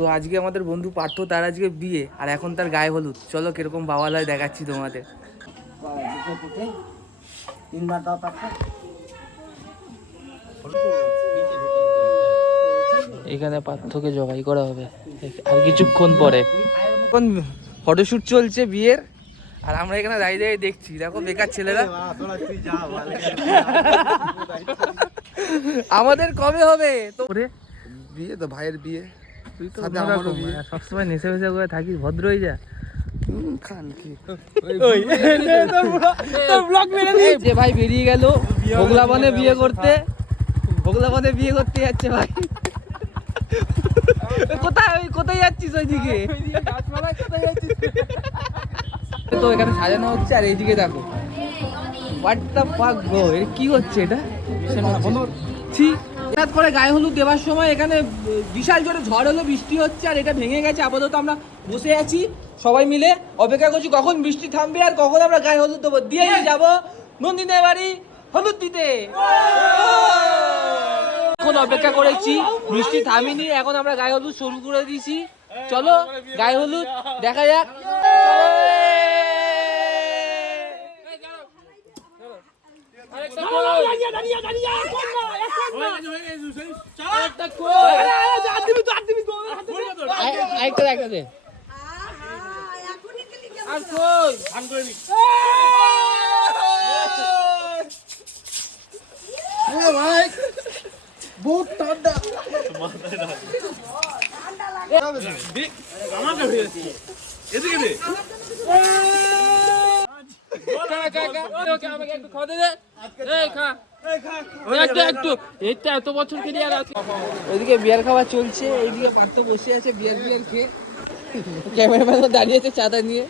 তো আজকে আমাদের বন্ধু পার্থ, তার আজকে বিয়ে, আর এখন তার গায়ে হলুদ। চলো কিরকম বাওয়াল হয় দেখাচ্ছি তোমাদের। এখানে পার্থকে জবাই করা হবে আর কিছুক্ষণ পরে। এখন ফটোশুট চলছে বিয়ের, আর আমরা এখানে দাঁড়িয়ে দাঁড়িয়ে দেখছি। দেখো বেকার ছেলেরা। আমাদের কবে হবে তো বিয়ে? তো ভাইয়ের বিয়ে, তুই তো সবসময় নেশে ফেশে করে থাকিস, ভদ্র হয়ে যা। যে ভাই বেরিয়ে গেল ভোগলাবনে বিয়ে করতে, ভোগলাবনে বিয়ে করতে যাচ্ছে ভাই। কোথায় কোথায় যাচ্ছিস ওইদিকে? তো এখানে সাজানো হচ্ছে, আর এইদিকে দেখো হোয়াট দ্য ফাক ব্রো, এর কি হচ্ছে এটা? হঠাৎ করে গায়ে হলুদ দেওয়ার সময় এখানে বিশাল জোরে ঝড় হলো, বৃষ্টি হচ্ছে, আর এটা ভেঙে গেছে। আপাতত আমরা বসে আছি সবাই মিলে, অপেক্ষা করছি কখন বৃষ্টি থামবে আর কখন আমরা গায়ে হলুদ দেবো, দিয়ে যাবো নন্দিনের বাড়ি হলুদ দিতে। এখন অপেক্ষা করেছি, বৃষ্টি থামিনি, এখন আমরা গায়ে হলুদ শুরু করে দিয়েছি। চলো গায়ে হলুদ দেখা যাক। ওইদিকে বিয়ার খাওয়া চলছে, এইদিকে পার্থ বসে আছে বিয়ার খেয়ে, ক্যামেরাম্যানও দাঁড়িয়ে আছে চাঁদা নিয়ে।